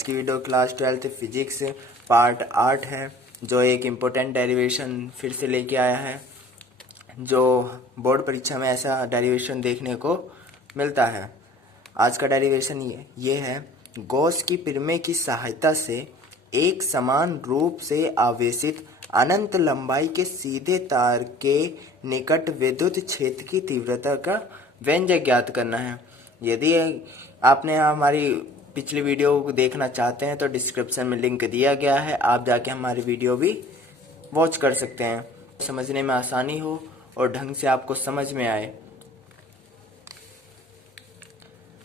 आज की video class 12th physics part 8 है, जो एक इम्पोर्टेंट डेरिवेशन फिर से लेके आया है, जो बोर्ड परीक्षा में ऐसा डेरिवेशन देखने को मिलता है। आज का डेरिवेशन ये है, गॉस की प्रमेय की सहायता से एक समान रूप से आवेशित अनंत लंबाई के सीधे तार के निकट विद्युत क्षेत्र की तीव्रता का व्यंजक ज्ञात करना है। यदि आपने हमारी पिछली वीडियो को देखना चाहते हैं तो डिस्क्रिप्शन में लिंक दिया गया है, आप जाके हमारी वीडियो भी वॉच कर सकते हैं, समझने में आसानी हो और ढंग से आपको समझ में आए।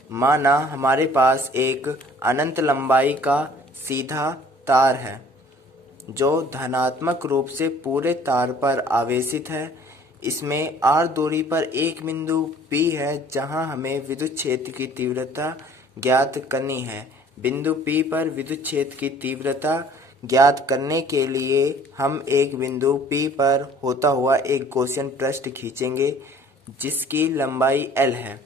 माना हमारे पास एक अनंत लंबाई का सीधा तार है जो धनात्मक रूप से पूरे तार पर आवेशित है। इसमें r दूरी पर एक बिंदु P है जहां हमें विद्युत क्षेत्र की तीव्रता ज्ञात करनी है। बिंदु P पर विद्युत क्षेत्र की तीव्रता ज्ञात करने के लिए हम एक बिंदु P पर होता हुआ एक गॉसियन पृष्ठ खींचेंगे जिसकी लंबाई L है।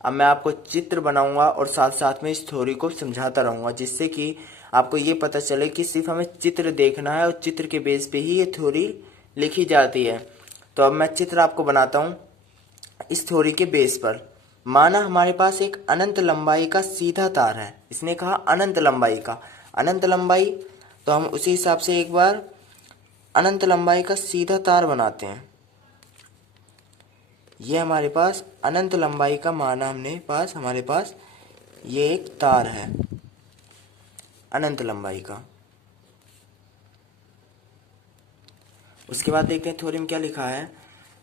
अब मैं आपको चित्र बनाऊंगा और साथ साथ में इस थ्योरी को समझाता रहूंगा, जिससे कि आपको ये पता चले कि सिर्फ हमें चित्र देखना है और चित्र के बेस पे ही ये थ्योरी लिखी जाती है। तो अब मैं चित्र आपको बनाता हूँ इस थ्योरी के बेस पर। माना हमारे पास एक अनंत लंबाई का सीधा तार है। इसने कहा अनंत लंबाई का, अनंत लंबाई, तो हम उसी हिसाब से एक बार अनंत लंबाई का सीधा तार बनाते हैं। ये हमारे पास अनंत लंबाई का माना हमारे पास ये एक तार है अनंत लंबाई का। उसके बाद देखते हैं थ्योरी में क्या लिखा है,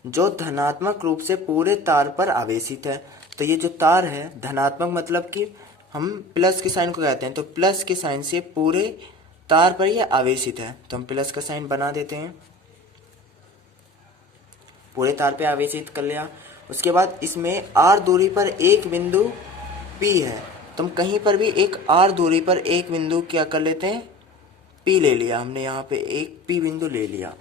जो धनात्मक रूप से पूरे तार पर आवेशित है। तो ये जो तार है धनात्मक मतलब कि हम प्लस के साइन को कहते हैं, तो प्लस के साइन से पूरे तार पर ये आवेशित है, तो हम प्लस का साइन बना देते हैं, पूरे तार पे आवेशित कर लिया। उसके बाद इसमें r दूरी पर एक बिंदु P है, तो हम कहीं पर भी एक r दूरी पर एक बिंदु क्या कर लेते हैं, P ले लिया हमने, यहाँ पे एक P बिंदु ले लिया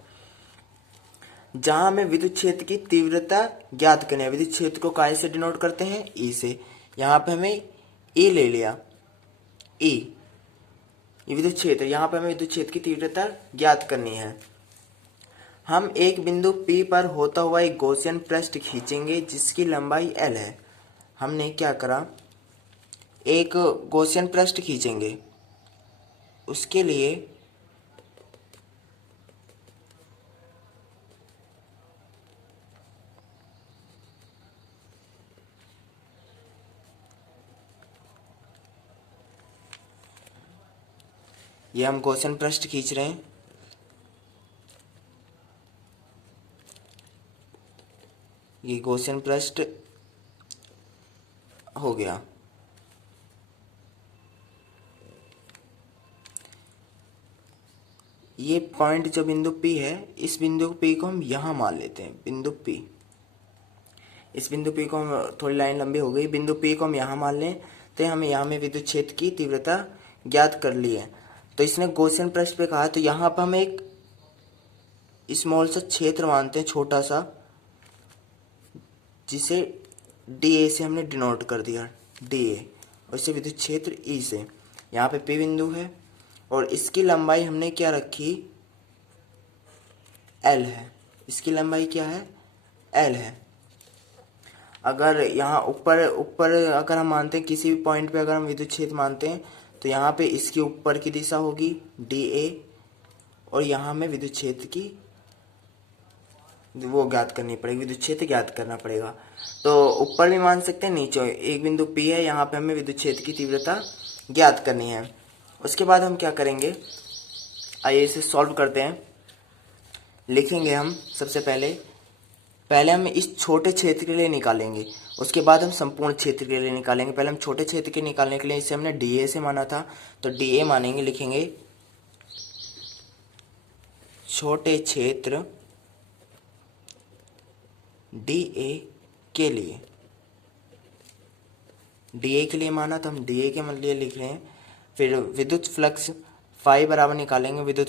जहां हमें विद्युत क्षेत्र की तीव्रता ज्ञात करनी है। विद्युत क्षेत्र को काय से डिनोट करते हैं, E से। यहाँ पे हमें E ले लिया, E ये विद्युत क्षेत्र, यहाँ पे हमें विद्युत क्षेत्र की तीव्रता ज्ञात करनी है। हम एक बिंदु P पर होता हुआ एक गॉसियन पृष्ठ खींचेंगे जिसकी लंबाई L है। हमने क्या करा, एक गॉसियन पृष्ठ खींचेंगे, उसके लिए ये हम गॉसियन पृष्ठ खींच रहे हैं। ये गॉसियन पृष्ठ हो गया। ये पॉइंट जो बिंदु P है, इस बिंदु P को हम यहाँ मान लेते हैं, बिंदु P। इस बिंदु P को हम, थोड़ी लाइन लंबी हो गई, बिंदु P को हम यहाँ मान लें, तो हमें यहाँ में विद्युत क्षेत्र की तीव्रता ज्ञात कर ली है। तो इसने गॉसियन पृष्ठ पे कहा, तो यहाँ पर हम एक स्मॉल सा क्षेत्र मानते हैं, छोटा सा, जिसे dA से हमने डिनोट कर दिया, dA, और इसे विद्युत क्षेत्र E से। यहाँ पे P बिंदु है और इसकी लंबाई हमने क्या रखी, L है। इसकी लंबाई क्या है, L है। अगर यहाँ ऊपर ऊपर अगर हम मानते हैं, किसी भी पॉइंट पे अगर हम विद्युत क्षेत्र मानते हैं, तो यहाँ पे इसकी ऊपर की दिशा होगी dA, और यहाँ हमें विद्युत क्षेत्र की वो ज्ञात करनी पड़ेगी, विद्युत क्षेत्र ज्ञात करना पड़ेगा। तो ऊपर भी मान सकते हैं, नीचे एक बिंदु P है, यहाँ पे हमें विद्युत क्षेत्र की तीव्रता ज्ञात करनी है। उसके बाद हम क्या करेंगे, आइए इसे सॉल्व करते हैं। लिखेंगे हम सबसे पहले हम इस छोटे क्षेत्र के लिए निकालेंगे, उसके बाद हम संपूर्ण क्षेत्र के लिए निकालेंगे। पहले हम छोटे क्षेत्र के निकालने के लिए इसे हमने dA से माना था, तो dA मानेंगे, लिखेंगे छोटे क्षेत्र dA के लिए, dA के लिए माना, तो हम dA के लिए लिख रहे हैं। फिर विद्युत फ्लक्स फाई बराबर निकालेंगे, विद्युत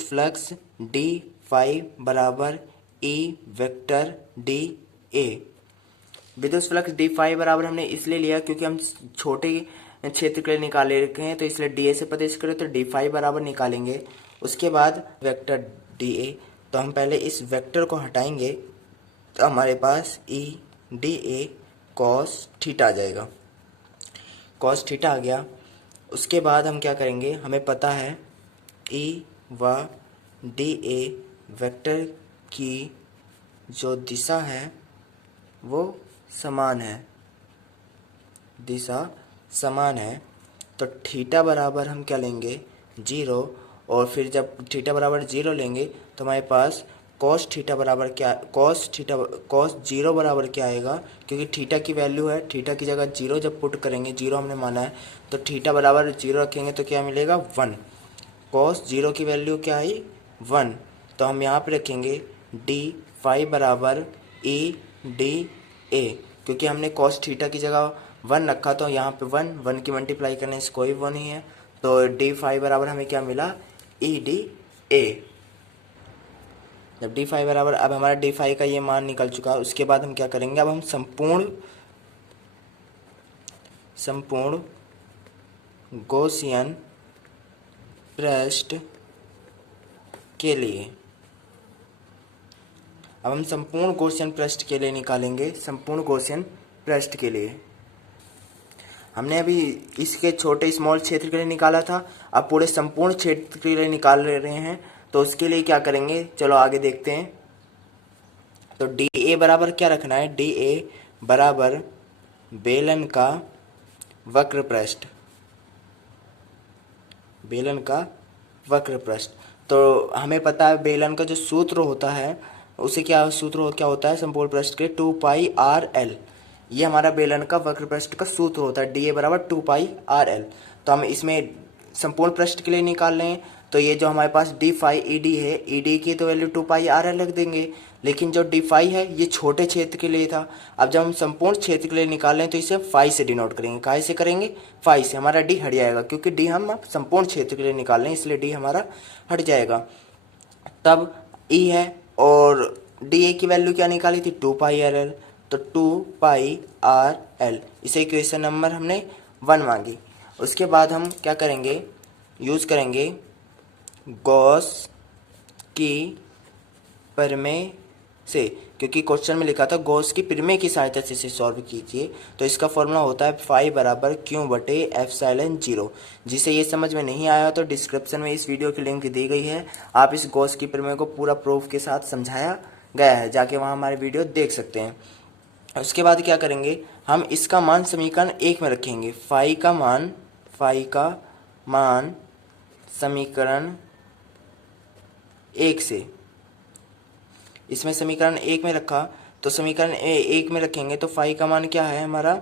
फ्लक्स डी फाई बराबर ई वेक्टर डी ए। विद्युत फ्लक्स डी फाई बराबर हमने इसलिए लिया क्योंकि हम छोटे क्षेत्र के लिए निकाले रखे हैं, तो इसलिए डी ए से प्रदेश करें तो डी फाई बराबर निकालेंगे। उसके बाद वेक्टर डी ए, तो हम पहले इस वेक्टर को हटाएंगे तो हमारे पास E D A cos theta आ जाएगा। कॉस थीटा आ गया। उसके बाद हम क्या करेंगे, हमें पता है ई व डी ए वेक्टर की जो दिशा है वो समान है, दिशा समान है। तो थीटा बराबर हम क्या लेंगे, 0। और फिर जब थीटा बराबर 0 लेंगे तो हमारे पास कॉस थीटा बराबर क्या, कॉस 0 बराबर क्या आएगा, क्योंकि थीटा की वैल्यू है, थीटा की जगह 0 जब पुट करेंगे, 0 हमने माना है, तो थीटा बराबर 0 रखेंगे तो क्या मिलेगा, 1। कॉस 0 की वैल्यू क्या आई, 1। तो हम यहाँ पे रखेंगे डी फाई बराबर ई डी ए, क्योंकि हमने कॉस थीटा की जगह 1 रखा, तो यहाँ पे 1 की मल्टीप्लाई करने से कोई 1 ही है, तो डी फाई बराबर हमें क्या मिला, ई डी ए। जब डी फाई बराबर, अब हमारा डी फाई का ये मान निकल चुका है। उसके बाद हम क्या करेंगे, अब हम संपूर्ण गॉसियन पृष्ठ के लिए, अब हम संपूर्ण गॉसियन पृष्ठ के लिए निकालेंगे। संपूर्ण गॉसियन पृष्ठ के लिए हमने अभी इसके छोटे स्मॉल क्षेत्र के लिए निकाला था, अब पूरे संपूर्ण क्षेत्र के लिए निकाल रहे हैं, तो उसके लिए क्या करेंगे, चलो आगे देखते हैं। तो डी ए बराबर क्या रखना है, डी ए बराबर बेलन का वक्र पृष्ठ, बेलन का वक्र पृष्ठ। तो हमें पता है बेलन का जो सूत्र होता है, उसे क्या होता है संपूर्ण पृष्ठ के 2 पाई आर एल। ये हमारा बेलन का वक्र पृष्ठ का सूत्र होता है, डी ए बराबर 2 पाई आर एल। तो हम इसमें संपूर्ण पृष्ठ के लिए निकाल रहे हैं, तो ये जो हमारे पास डी फाई ई डी है, ई डी की तो वैल्यू 2 पाई आर एल रख देंगे, लेकिन जो डी फाई है ये छोटे क्षेत्र के लिए था। अब जब हम संपूर्ण क्षेत्र के लिए निकाल रहे हैं तो इसे फाई से डिनोट करेंगे। काहे से करेंगे, फाई से। हमारा डी हट जाएगा, क्योंकि डी हम संपूर्ण क्षेत्र के लिए निकाल रहे हैं, इसलिए डी हमारा हट जाएगा। तब ई है और डी ए की वैल्यू क्या निकाली थी, 2 पाई आर एल, तो 2 पाई आर एल, इसे इक्वेशन नंबर हमने 1 मांगी। उसके बाद हम क्या करेंगे, यूज़ करेंगे गॉस की प्रमेय से, क्योंकि क्वेश्चन में लिखा था गॉस की प्रमेय की सहायता से इसे सॉल्व कीजिए। तो इसका फॉर्मूला होता है फाई बराबर क्यू बटे एप्सिलॉन 0। जिसे ये समझ में नहीं आया तो डिस्क्रिप्शन में इस वीडियो की लिंक दी गई है, आप इस गॉस की प्रमेय को पूरा प्रूफ के साथ समझाया गया है, जाके वहाँ हमारे वीडियो देख सकते हैं। उसके बाद क्या करेंगे, हम इसका मान समीकरण 1 में रखेंगे। फाई का मान समीकरण 1 से, इसमें समीकरण 1 में रखा, तो समीकरण 1 में रखेंगे तो फाई का मान क्या है हमारा,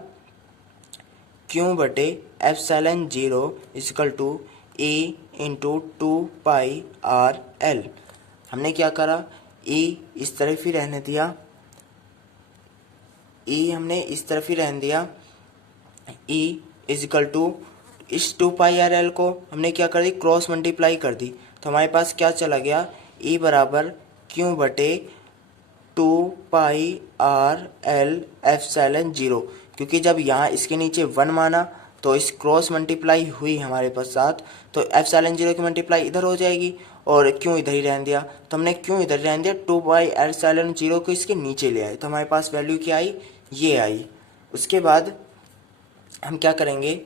क्यू बटे epsilon 0 equal to E into 2 pi r l. हमने क्या करा, ई इस तरफ ही रहने दिया, ई हमने इस तरफ ही रहने दिया, ई इक्वल टू इस 2 पाई आर एल को हमने क्या कर दी, क्रॉस मल्टीप्लाई कर दी, तो हमारे पास क्या चला गया, ई बराबर क्यू बटे 2 पाई आर एल एप्सिलॉन 0। क्योंकि जब यहाँ इसके नीचे 1 माना तो इस क्रॉस मल्टीप्लाई हुई हमारे पास साथ, तो एप्सिलॉन 0 की मल्टीप्लाई इधर हो जाएगी और क्यों इधर ही रहने दिया, तो हमने क्यों इधर रहने दिया, 2 पाई एप्सिलॉन 0 को इसके नीचे ले आए, तो हमारे पास वैल्यू क्या आई, ये आई। उसके बाद हम क्या करेंगे,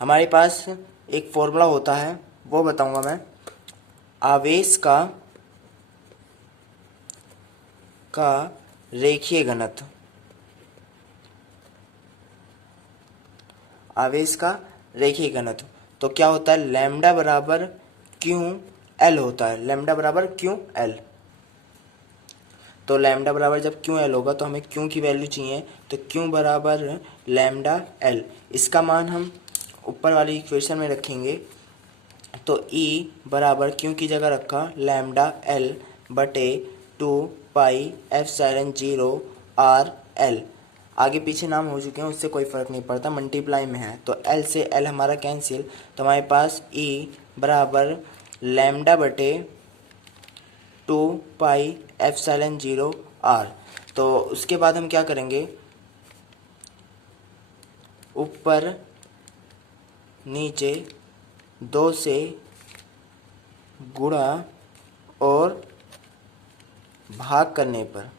हमारे पास एक फॉर्मूला होता है, वो बताऊंगा मैं। आवेश का रेखीय घनत्व, आवेश का रेखीय घनत्व तो क्या होता है, लैम्डा बराबर क्यू एल होता है, लैम्डा बराबर क्यू एल। तो लैम्डा बराबर जब क्यू एल होगा तो हमें क्यू की वैल्यू चाहिए, तो क्यू बराबर लैम्डा एल, इसका मान हम ऊपर वाली इक्वेशन में रखेंगे। तो ई बराबर क्यू की जगह रखा लैम्डा एल बटे 2 पाई एप्सिलॉन 0 आर एल। आगे पीछे नाम हो चुके हैं, उससे कोई फ़र्क नहीं पड़ता, मल्टीप्लाई में है, तो एल से एल हमारा कैंसिल, तो हमारे पास ई बराबर लैम्डा बटे 2πε0r। तो उसके बाद हम क्या करेंगे, ऊपर नीचे 2 से गुणा और भाग करने पर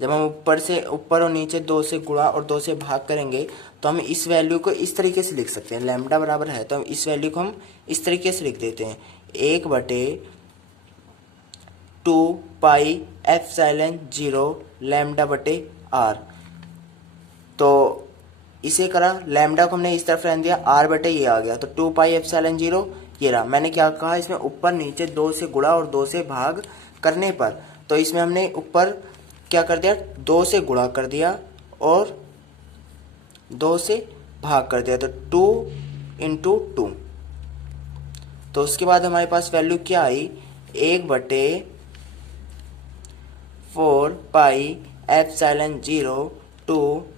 जब हम ऊपर और नीचे 2 से गुणा और 2 से भाग करेंगे तो हम इस वैल्यू को इस तरीके से लिख सकते हैं। लैम्डा बराबर है तो हम इस वैल्यू को हम इस तरीके से लिख देते हैं, 1/2πε0 λ/r। तो इसे करा, लैम्डा को हमने इस तरफ रहने दिया, r बटे ये आ गया, तो 2πε0 ये रहा। मैंने क्या कहा, इसमें ऊपर नीचे 2 से गुणा और 2 से भाग करने पर, तो इसमें हमने ऊपर क्या कर दिया, 2 से गुणा कर दिया और 2 से भाग कर दिया, तो 2 × 2। तो उसके बाद हमारे पास वैल्यू क्या आई, 1/4πε0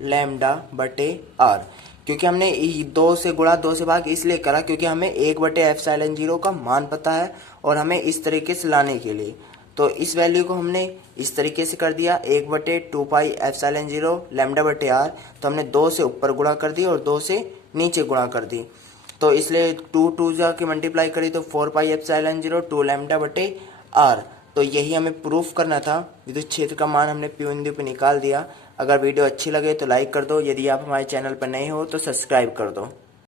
λ/r। क्योंकि हमने 2 से गुणा 2 से भाग इसलिए करा क्योंकि हमें 1/ε0 का मान पता है और हमें इस तरीके से लाने के लिए, तो इस वैल्यू को हमने इस तरीके से कर दिया, 1/2πε0 λ/r। तो हमने 2 से ऊपर गुणा कर दी और 2 से नीचे गुणा कर दी, तो इसलिए 2 जाके मल्टीप्लाई करी तो 4πε0 2 λ/r। तो यही हमें प्रूफ करना था। विद्युत क्षेत्र का मान हमने P बिंदु पे निकाल दिया। अगर वीडियो अच्छी लगे तो लाइक कर दो, यदि आप हमारे चैनल पर नए हो तो सब्सक्राइब कर दो।